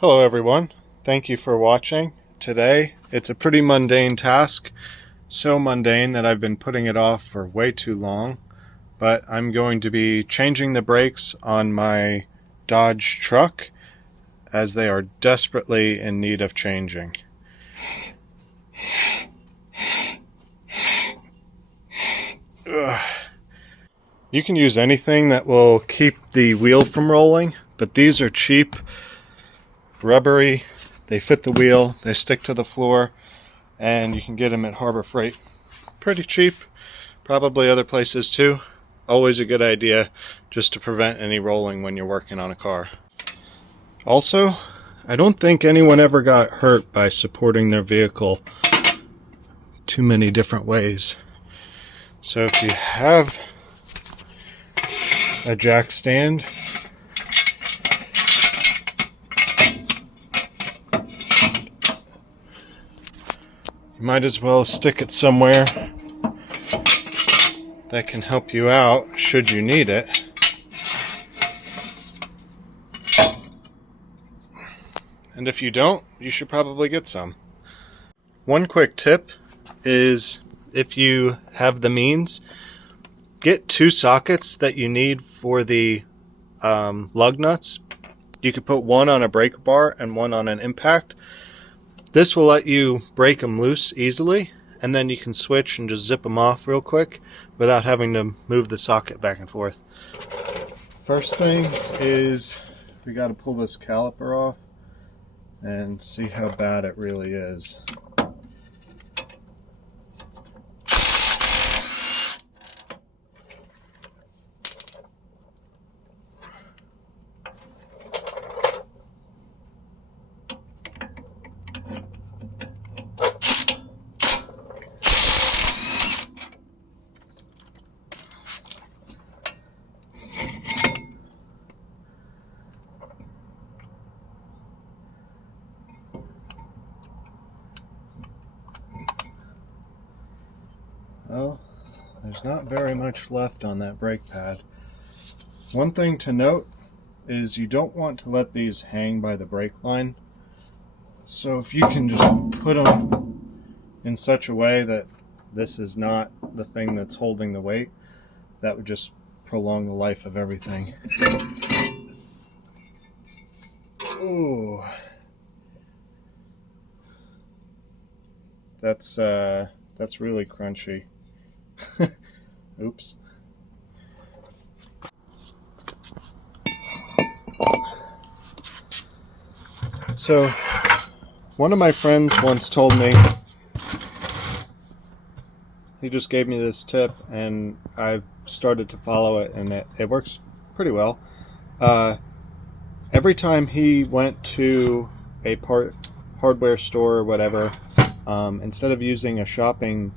Hello everyone, thank you for watching. Today it's a pretty mundane task, so mundane that I've been putting it off for way too long, but I'm going to be changing the brakes on my Dodge truck as they are desperately in need of changing. Ugh. You can use anything that will keep the wheel from rolling, but these are cheap, rubbery, they fit the wheel, they stick to the floor, and you can get them at Harbor Freight. Pretty cheap, probably other places too. Always a good idea just to prevent any rolling when you're working on a car. Also, I don't think anyone ever got hurt by supporting their vehicle too many different ways. So if you have a jack stand, you might as well stick it somewhere that can help you out should you need it. And if you don't, you should probably get some. One quick tip is, if you have the means, get two sockets that you need for the lug nuts. You could put one on a brake bar and one on an impact. This will let you break them loose easily, and then you can switch and just zip them off real quick without having to move the socket back and forth. First thing is we got to pull this caliper off and see how bad it really is. Well, there's not very much left on that brake pad. One thing to note is you don't want to let these hang by the brake line. So if you can just put them in such a way that this is not the thing that's holding the weight, that would just prolong the life of everything. Ooh. That's really crunchy. Oops. So, one of my friends once told me, he just gave me this tip and I've started to follow it, and it works pretty well. Every time he went to a hardware store or whatever, instead of using a shopping,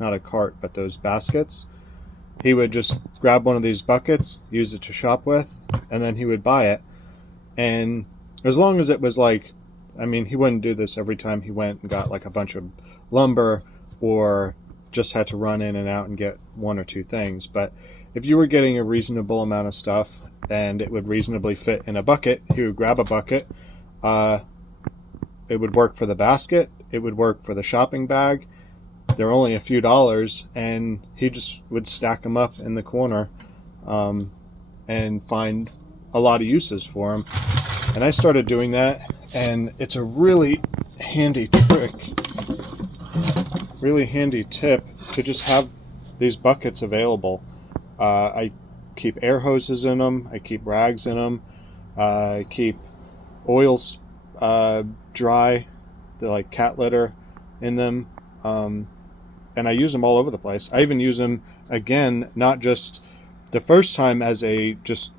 not a cart, but those baskets, he would just grab one of these buckets, use it to shop with, and then he would buy it. And as long as it was like, I mean, he wouldn't do this every time he went and got like a bunch of lumber or just had to run in and out and get one or two things. But if you were getting a reasonable amount of stuff and it would reasonably fit in a bucket, he would grab a bucket. It would work for the basket. It would work for the shopping bag. They're only a few dollars, and he just would stack them up in the corner and find a lot of uses for them. And I started doing that, and it's a really handy trick, really handy tip to just have these buckets available. I keep air hoses in them, I keep rags in them, I keep oils dry, like cat litter in them, and I use them all over the place. I even use them, again, not just the first time as a just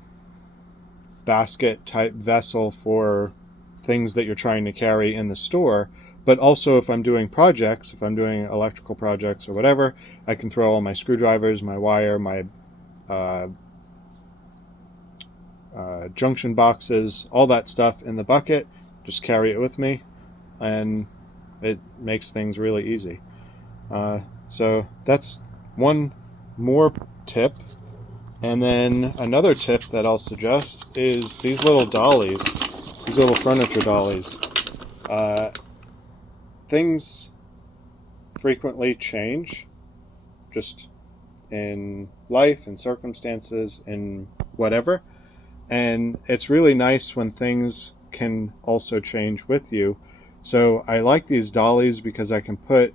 basket type vessel for things that you're trying to carry in the store, but also if I'm doing projects, if I'm doing electrical projects or whatever, I can throw all my screwdrivers, my wire, my junction boxes, all that stuff in the bucket, just carry it with me, and it makes things really easy. So that's one more tip And then another tip that I'll suggest is these little dollies, these little furniture dollies. Things frequently change, just in life and circumstances and whatever. And it's really nice when things can also change with you. So I like these dollies because I can put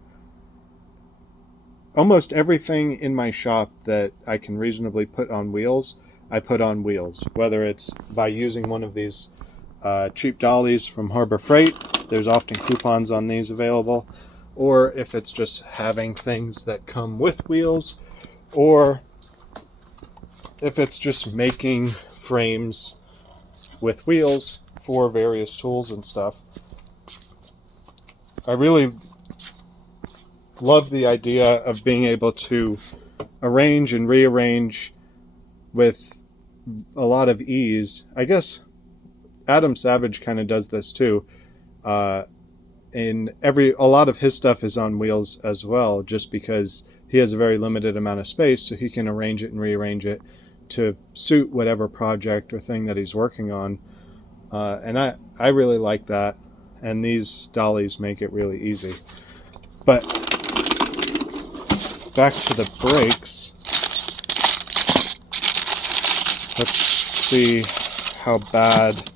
almost everything in my shop that I can reasonably put on wheels, I put on wheels. Whether it's by using one of these cheap dollies from Harbor Freight, there's often coupons on these available, or if it's just having things that come with wheels, or if it's just making frames with wheels for various tools and stuff. I really love the idea of being able to arrange and rearrange with a lot of ease. I guess Adam Savage kind of does this too. A lot of his stuff is on wheels as well, just because he has a very limited amount of space, so he can arrange it and rearrange it to suit whatever project or thing that he's working on. And I really like that, and these dollies make it really easy. But back to the brakes. Let's see how bad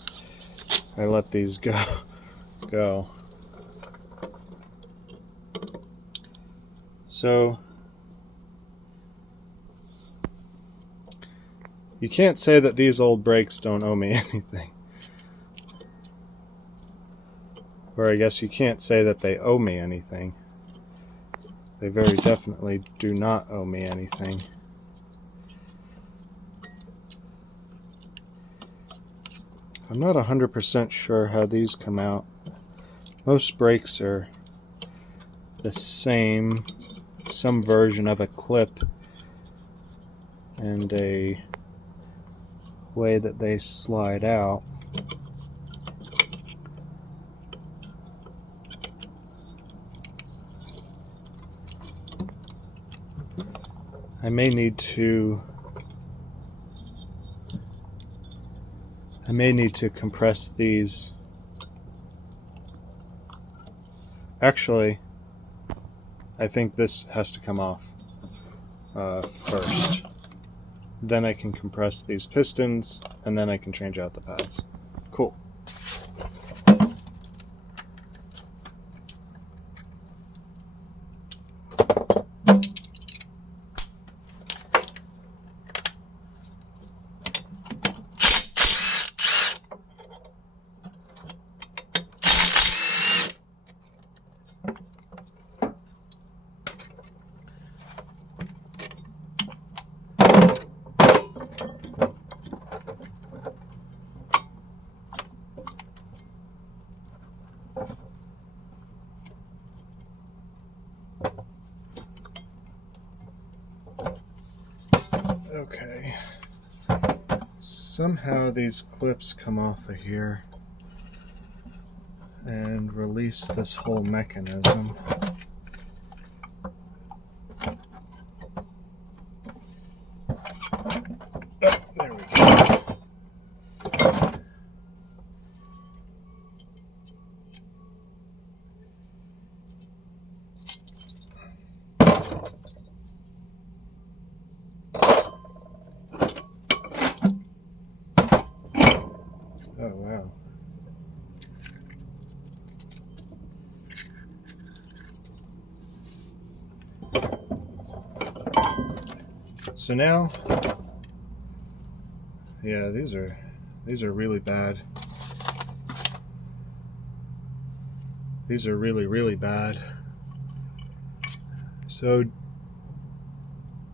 I let these go. So you can't say that these old brakes don't owe me anything. Or I guess you can't say that they owe me anything. They very definitely do not owe me anything. I'm not 100% sure how these come out. Most brakes are the same, some version of a clip and a way that they slide out. I may need to compress these. Actually, I think this has to come off first. Then I can compress these pistons, and then I can change out the pads. Cool. Okay. Somehow these clips come off of here and release this whole mechanism. Oh, there we go. Oh, wow. So now, yeah, these are really bad. These are really, really bad. So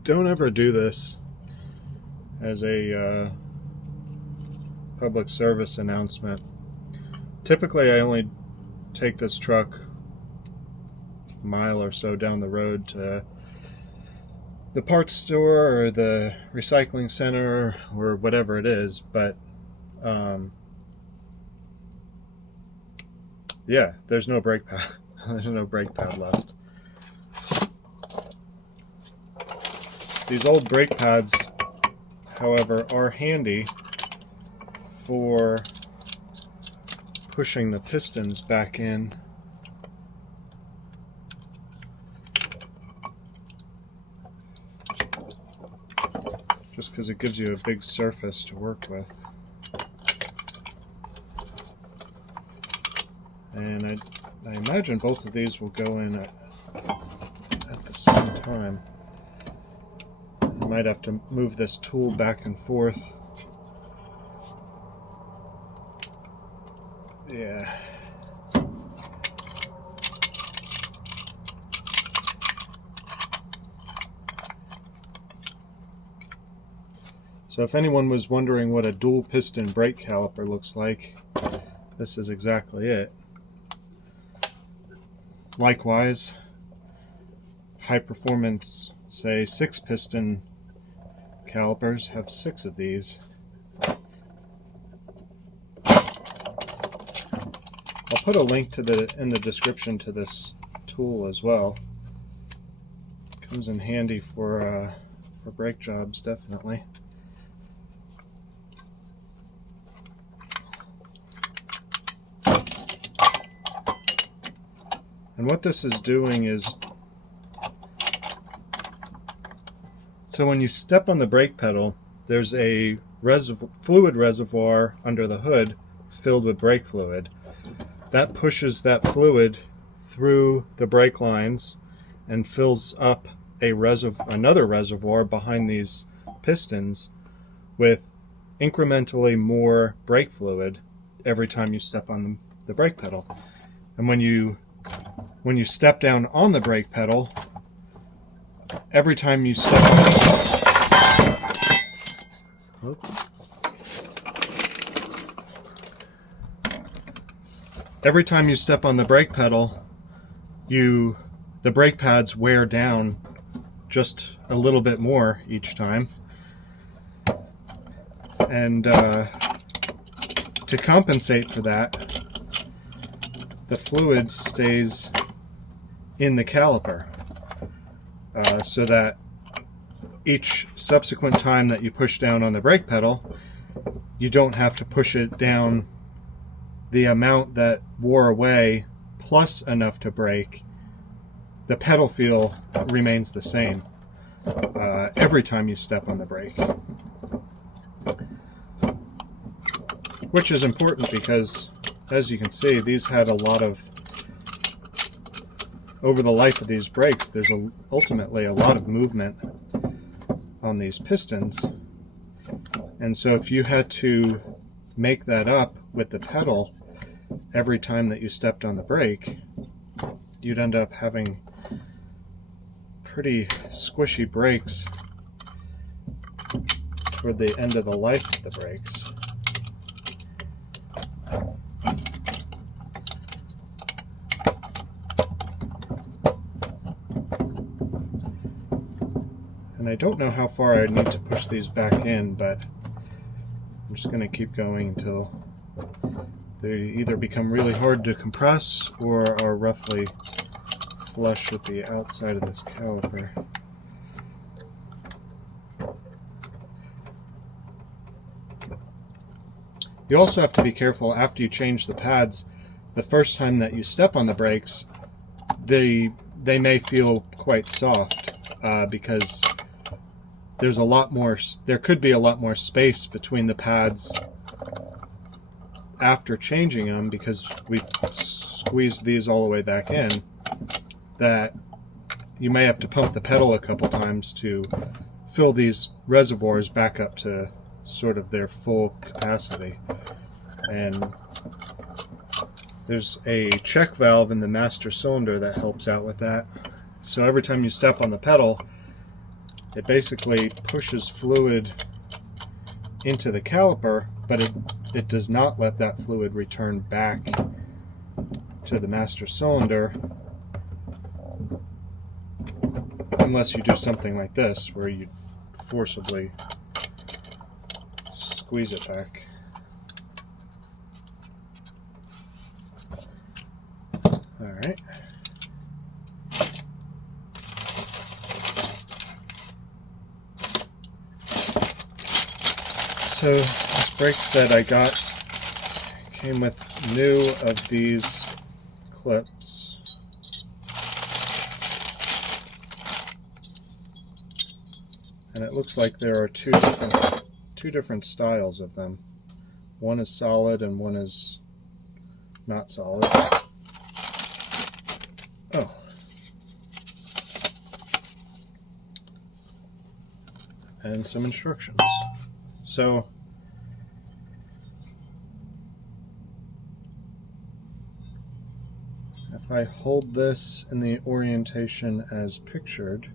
don't ever do this as a public service announcement. Typically, I only take this truck a mile or so down the road to the parts store or the recycling center or whatever it is, but yeah, there's no brake pad. There's no brake pad left. These old brake pads however, are handy for pushing the pistons back in. Just because it gives you a big surface to work with. And I imagine both of these will go in at the same time. I might have to move this tool back and forth. Yeah. So if anyone was wondering what a dual piston brake caliper looks like, this is exactly it. Likewise, high performance, say 6-piston calipers have 6 of these. I'll put a link in the description to this tool as well. Comes in handy for brake jobs, definitely. And what this is doing is, so when you step on the brake pedal, there's a fluid reservoir under the hood filled with brake fluid. That pushes that fluid through the brake lines and fills up another reservoir behind these pistons with incrementally more brake fluid every time you step on the brake pedal. And when you step down on the brake pedal, every time you step on the brake pedal, the brake pads wear down just a little bit more each time. And to compensate for that, the fluid stays in the caliper, so that each subsequent time that you push down on the brake pedal, you don't have to push it down the amount that wore away plus enough to brake. The pedal feel remains the same every time you step on the brake, which is important because, as you can see, these had a lot of, over the life of these brakes, there's ultimately a lot of movement on these pistons. And so if you had to make that up with the pedal every time that you stepped on the brake, you'd end up having pretty squishy brakes toward the end of the life of the brakes. And I don't know how far I need to push these back in, but I'm just going to keep going until they either become really hard to compress or are roughly flush with the outside of this caliper. You also have to be careful after you change the pads. The first time that you step on the brakes, they may feel quite soft because there could be a lot more space between the pads after changing them, because we squeezed these all the way back in, that you may have to pump the pedal a couple times to fill these reservoirs back up to sort of their full capacity. And there's a check valve in the master cylinder that helps out with that. So every time you step on the pedal, it basically pushes fluid into the caliper, but it does not let that fluid return back to the master cylinder unless you do something like this, where you forcibly squeeze it back. All right. So this brake set I got came with new of these clips. And it looks like there are two different styles of them. One is solid and one is not solid. Oh. And some instructions. So if I hold this in the orientation as pictured,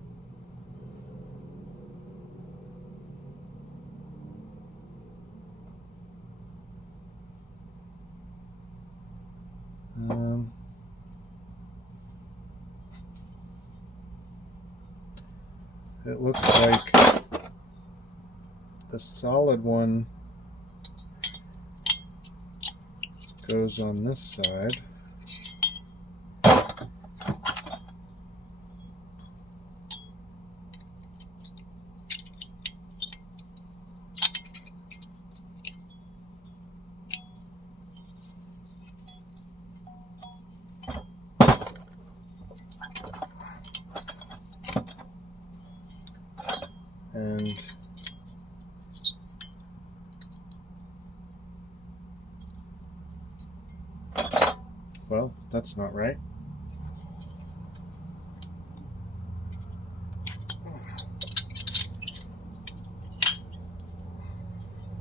it looks like the solid one goes on this side. And well, that's not right.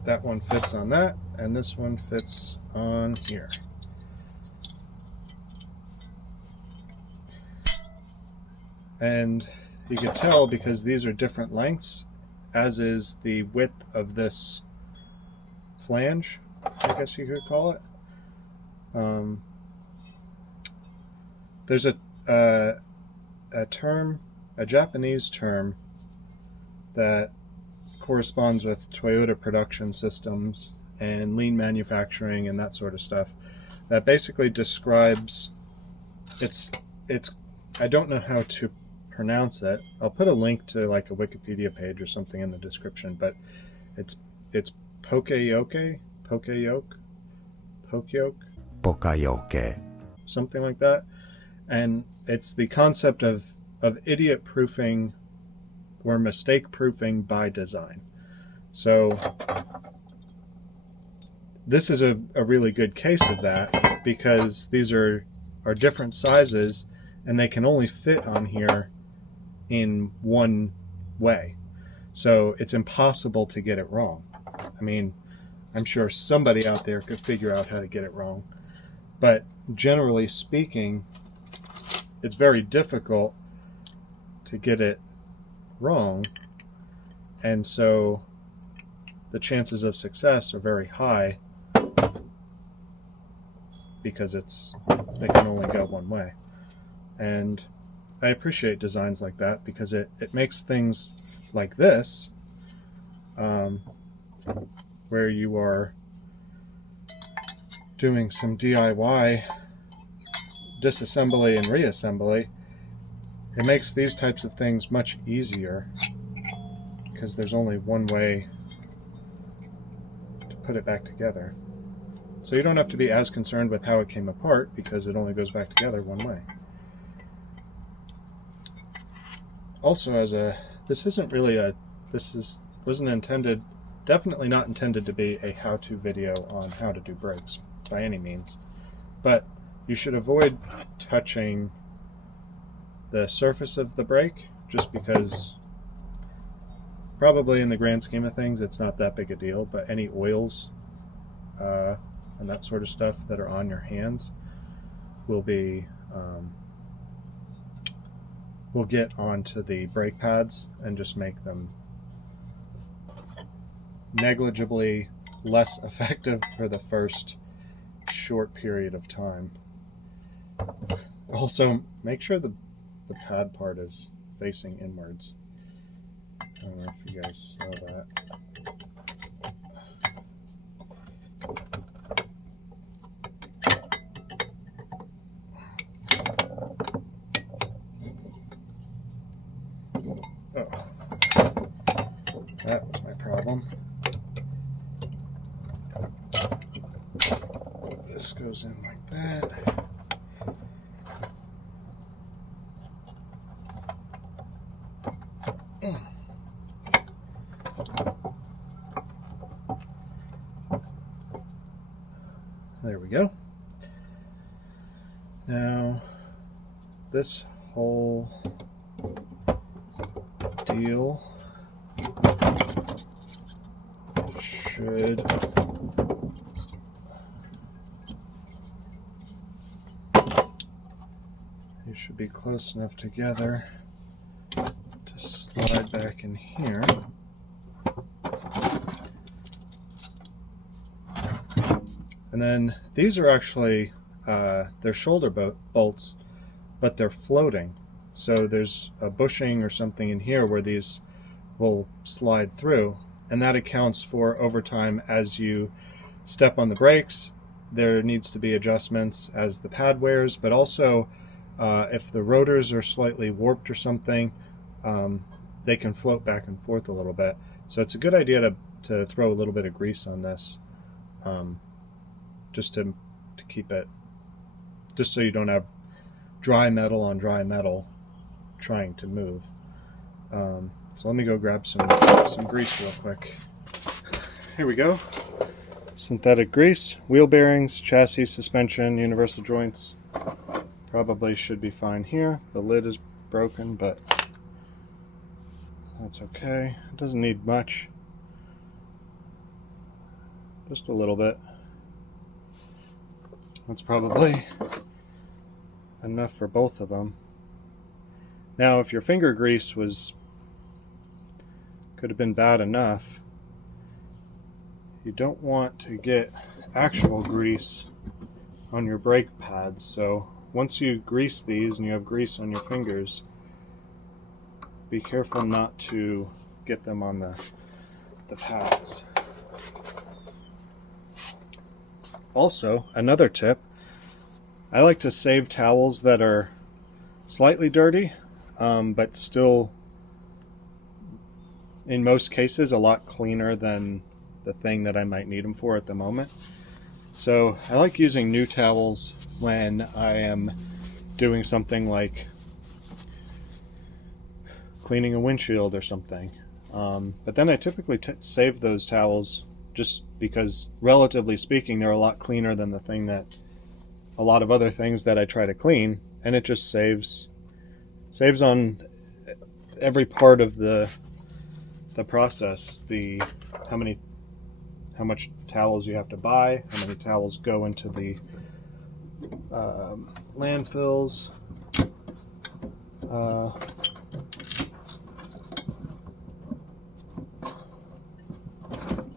That one fits on that, and this one fits on here. And you can tell because these are different lengths, as is the width of this flange, I guess you could call it. There's a term, a Japanese term, that corresponds with Toyota production systems and lean manufacturing and that sort of stuff, that basically describes, it's I don't know how to pronounce it. I'll put a link to like a Wikipedia page or something in the description, but it's pokeyoke, something like that. And it's the concept of idiot proofing or mistake proofing by design. So this is a really good case of that, because these are different sizes and they can only fit on here in one way. So it's impossible to get it wrong. I mean, I'm sure somebody out there could figure out how to get it wrong, but generally speaking, it's very difficult to get it wrong, and so the chances of success are very high because they can only go one way. And I appreciate designs like that because it makes things like this, where you are doing some DIY disassembly and reassembly, it makes these types of things much easier because there's only one way to put it back together. So you don't have to be as concerned with how it came apart because it only goes back together one way. Also, wasn't intended, definitely not intended to be a how-to video on how to do brakes by any means, but you should avoid touching the surface of the brake, just because probably in the grand scheme of things it's not that big a deal, but any oils and that sort of stuff that are on your hands will get onto the brake pads and just make them negligibly less effective for the first short period of time. Also, make sure the pad part is facing inwards. I don't know if you guys saw that. Oh, that was my problem. This goes in like that. There we go. Now, this whole deal should be close enough together to slide back in here. And then these are actually they're shoulder bolts, but they're floating. So there's a bushing or something in here where these will slide through, and that accounts for over time as you step on the brakes. There needs to be adjustments as the pad wears, but also if the rotors are slightly warped or something, they can float back and forth a little bit. So it's a good idea to throw a little bit of grease on this, just to keep it, just so you don't have dry metal on dry metal trying to move. So let me go grab some grease real quick. Here we go. Synthetic grease, wheel bearings, chassis, suspension, universal joints. Probably should be fine here. The lid is broken, but that's okay. It doesn't need much. Just a little bit. That's probably enough for both of them. Now, if your finger grease could have been bad enough, you don't want to get actual grease on your brake pads. So once you grease these and you have grease on your fingers, be careful not to get them on the pads. Also, another tip, I like to save towels that are slightly dirty, but still, in most cases, a lot cleaner than the thing that I might need them for at the moment. So I like using new towels when I am doing something like cleaning a windshield or something. But then I typically save those towels just because, relatively speaking, they're a lot cleaner than the thing that a lot of other things that I try to clean, and it just saves on every part of the process. How much towels you have to buy, how many towels go into the landfills,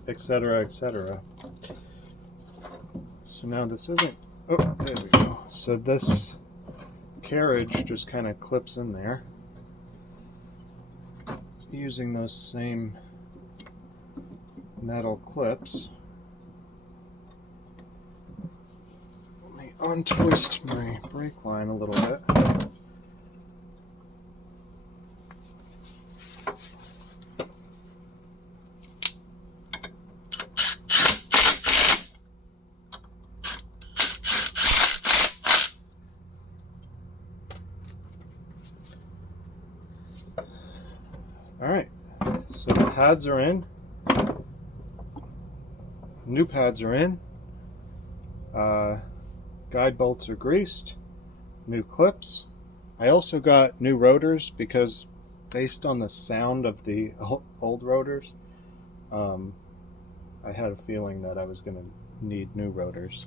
etc., etc. So now this isn't, oh, there we go. So this carriage just kind of clips in there using those same metal clips. Let me untwist my brake line a little bit. Alright, so the pads are in. New pads are in. Guide bolts are greased. New clips. I also got new rotors because, based on the sound of the old rotors, I had a feeling that I was going to need new rotors.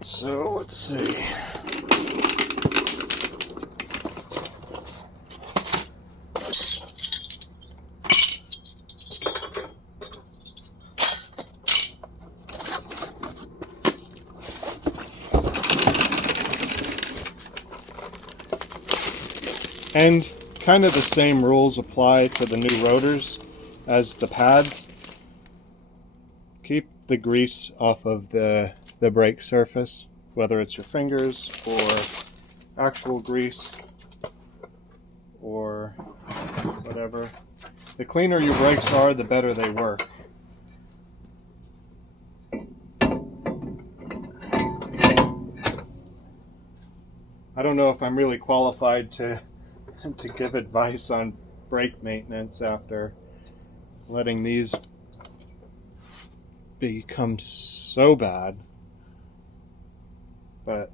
So let's see. And kind of the same rules apply to the new rotors as the pads. Keep the grease off of the brake surface, whether it's your fingers or actual grease or whatever. The cleaner your brakes are, the better they work. I don't know if I'm really qualified to give advice on brake maintenance after letting these become so bad, but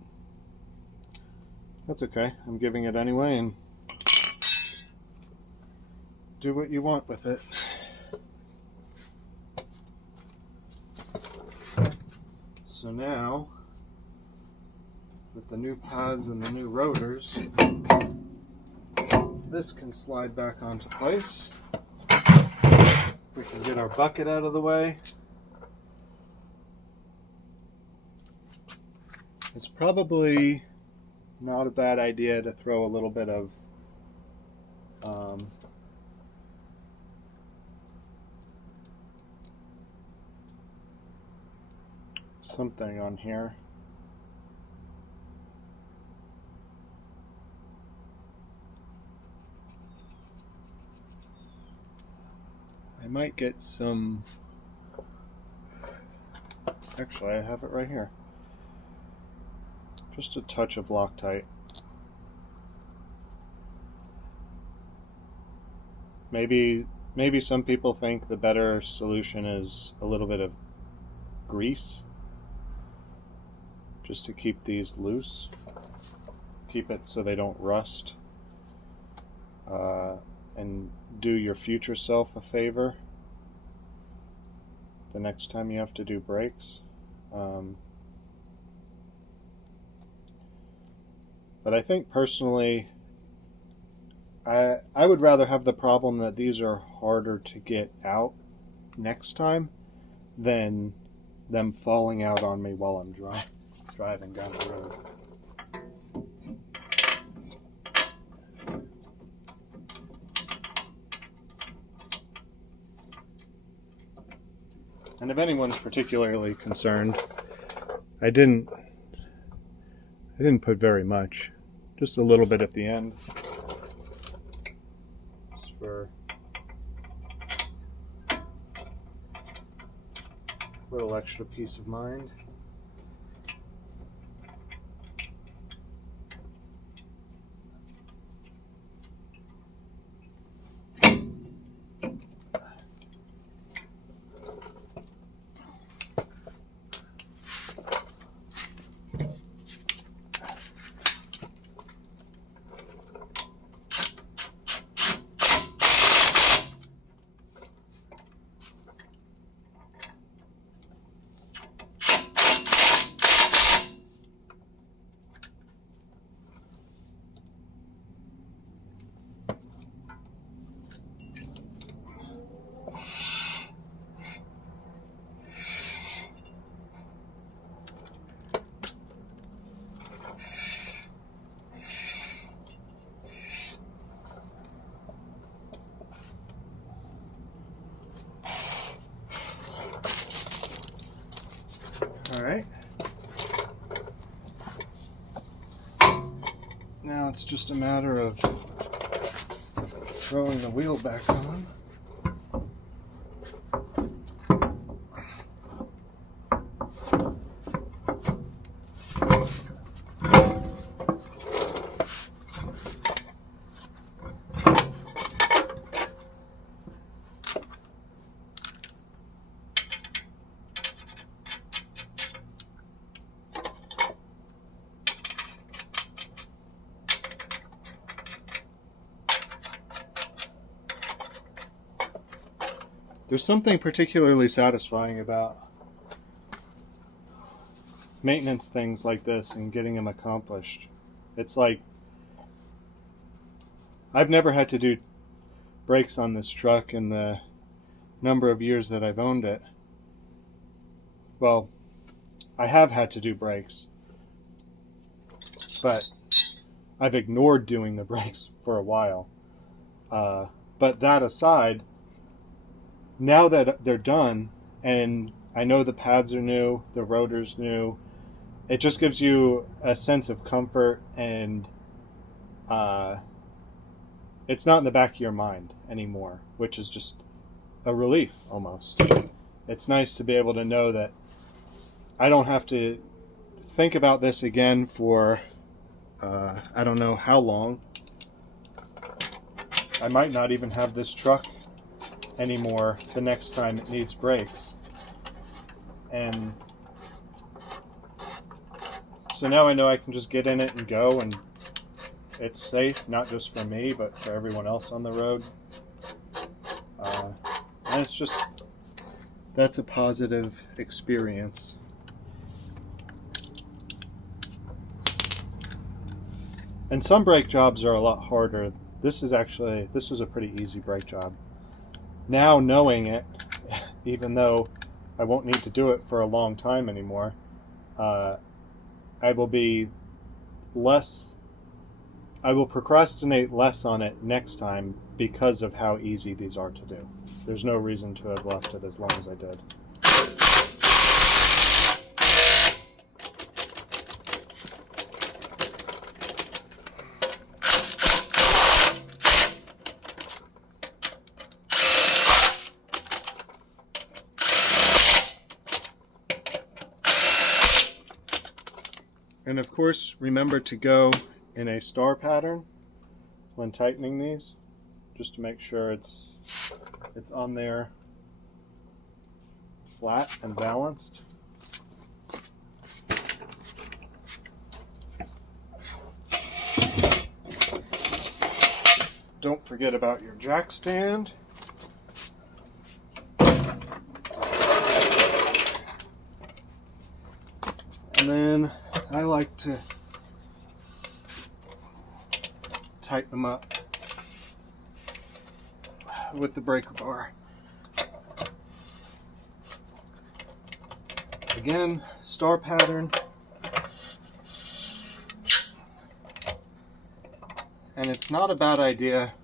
that's okay. I'm giving it anyway, and do what you want with it. So now, with the new pads and the new rotors, this can slide back onto place. We can get our bucket out of the way. It's probably not a bad idea to throw a little bit of something on here. I might get some, actually I have it right here. Just a touch of Loctite. Maybe some people think the better solution is a little bit of grease, just to keep these loose, keep it so they don't rust, and do your future self a favor the next time you have to do brakes. But I think personally, I would rather have the problem that these are harder to get out next time than them falling out on me while I'm driving down the road. And if anyone's particularly concerned, I didn't put very much, just a little bit at the end, just for a little extra peace of mind. All right. Now it's just a matter of throwing the wheel back on. There's something particularly satisfying about maintenance things like this and getting them accomplished. It's like, I've never had to do brakes on this truck in the number of years that I've owned it. Well, I have had to do brakes, but I've ignored doing the brakes for a while. But that aside, now that they're done, and I know the pads are new, the rotor's new, it just gives you a sense of comfort, and it's not in the back of your mind anymore, which is just a relief almost. It's nice to be able to know that I don't have to think about this again for I don't know how long. I might not even have this truck anymore the next time it needs brakes. And so now I know I can just get in it and go, and it's safe, not just for me, but for everyone else on the road. And it's just, that's a positive experience. And some brake jobs are a lot harder. This was a pretty easy brake job. Now knowing it, even though I won't need to do it for a long time anymore, I will procrastinate less on it next time because of how easy these are to do. There's no reason to have left it as long as I did. And of course, remember to go in a star pattern when tightening these, just to make sure it's on there flat and balanced. Don't forget about your jack stand. And then I like to tighten them up with the breaker bar. Again, star pattern. And it's not a bad idea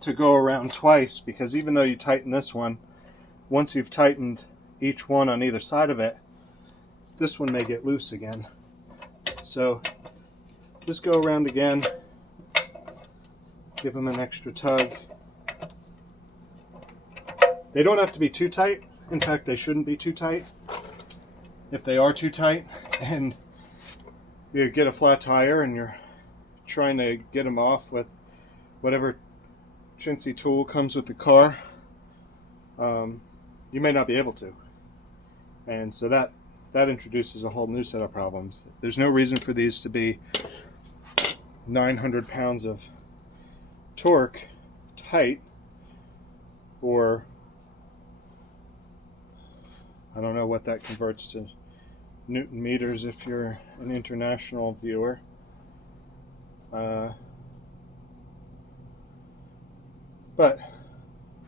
to go around twice, because even though you tighten this one, once you've tightened each one on either side of it, this one may get loose again. So just go around again, give them an extra tug. They don't have to be too tight. In fact, they shouldn't be too tight. If they are too tight and you get a flat tire and you're trying to get them off with whatever chintzy tool comes with the car, you may not be able to. And so that introduces a whole new set of problems. There's no reason for these to be 900 pounds of torque tight, or I don't know what that converts to Newton meters if you're an international viewer. But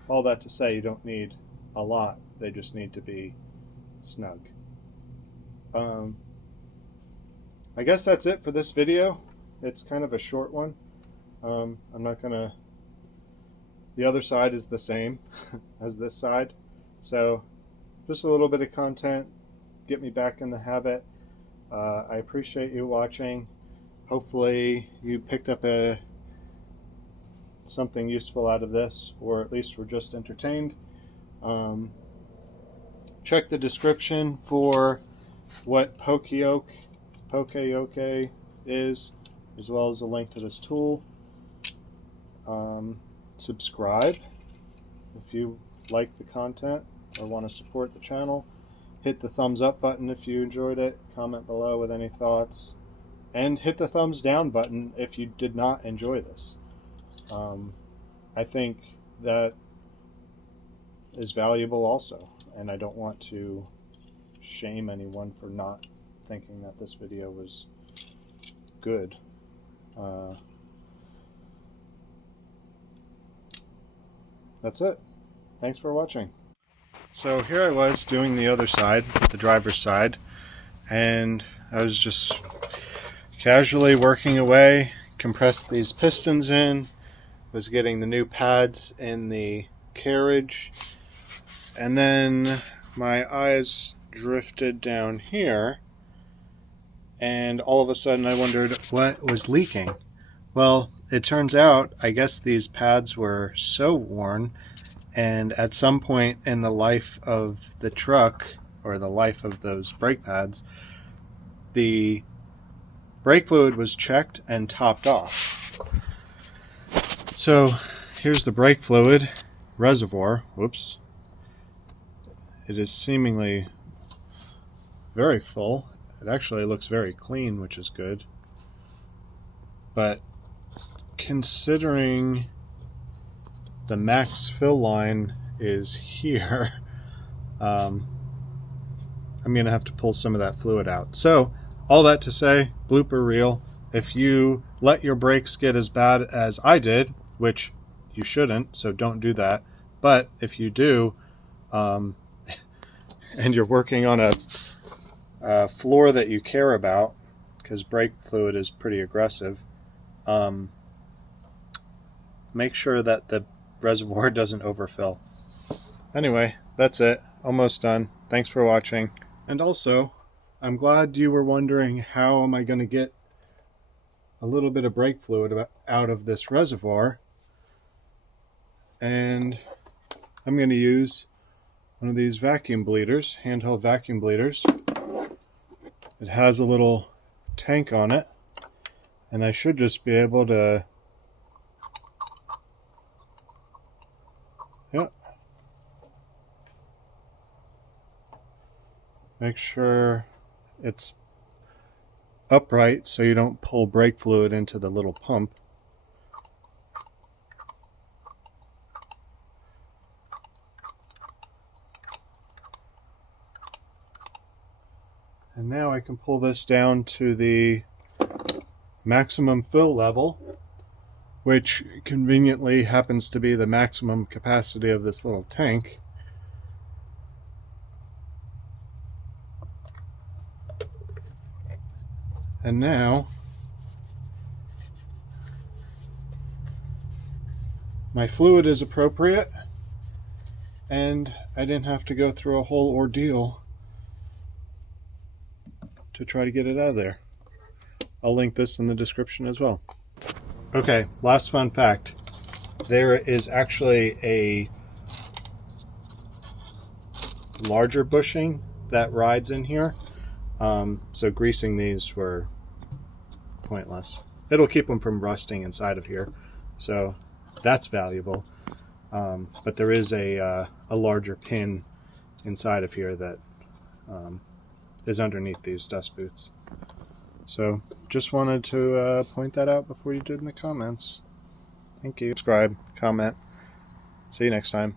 all that to say, you don't need a lot. They just need to be snug. I guess that's it for this video. It's kind of a short one. I'm not gonna, the other side is the same as this side, so just a little bit of content, get me back in the habit. I appreciate you watching. Hopefully you picked up something useful out of this, or at least were just entertained. Check the description for what poka-yoke is, as well as a link to this tool. Subscribe if you like the content or want to support the channel. Hit the thumbs up button if you enjoyed it. Comment below with any thoughts. And hit the thumbs down button if you did not enjoy this. I think that is valuable also, and I don't want to shame anyone for not thinking that this video was good. That's it. Thanks for watching. So here I was doing the other side, the driver's side, and I was just casually working away, compressed these pistons in, was getting the new pads in the carriage, and then my eyes drifted down here and all of a sudden I wondered what was leaking. Well, it turns out, I guess these pads were so worn, and at some point in the life of the truck, or the life of those brake pads, the brake fluid was checked and topped off. So here's the brake fluid reservoir. Whoops. It is seemingly very full. It actually looks very clean, which is good. But considering the max fill line is here, I'm going to have to pull some of that fluid out. So all that to say, blooper reel, if you let your brakes get as bad as I did, which you shouldn't, so don't do that. But if you do, and you're working on a floor that you care about, because brake fluid is pretty aggressive, make sure that the reservoir doesn't overfill. Anyway, that's it. Almost done. Thanks for watching. And also, I'm glad you were wondering how am I going to get a little bit of brake fluid out of this reservoir. And I'm going to use one of these vacuum bleeders, handheld vacuum bleeders. It has a little tank on it, and I should just be able to, yep, make sure it's upright so you don't pull brake fluid into the little pump. And now I can pull this down to the maximum fill level, which conveniently happens to be the maximum capacity of this little tank. And now my fluid is appropriate, and I didn't have to go through a whole ordeal to try to get it out of there. I'll link this in the description as well. Okay, last fun fact. There is actually a larger bushing that rides in here, so greasing these were pointless. It'll keep them from rusting inside of here, so that's valuable. But there is a larger pin inside of here that is underneath these dust boots. So just wanted to point that out before you did in the comments. Thank you. Subscribe, comment. See you next time.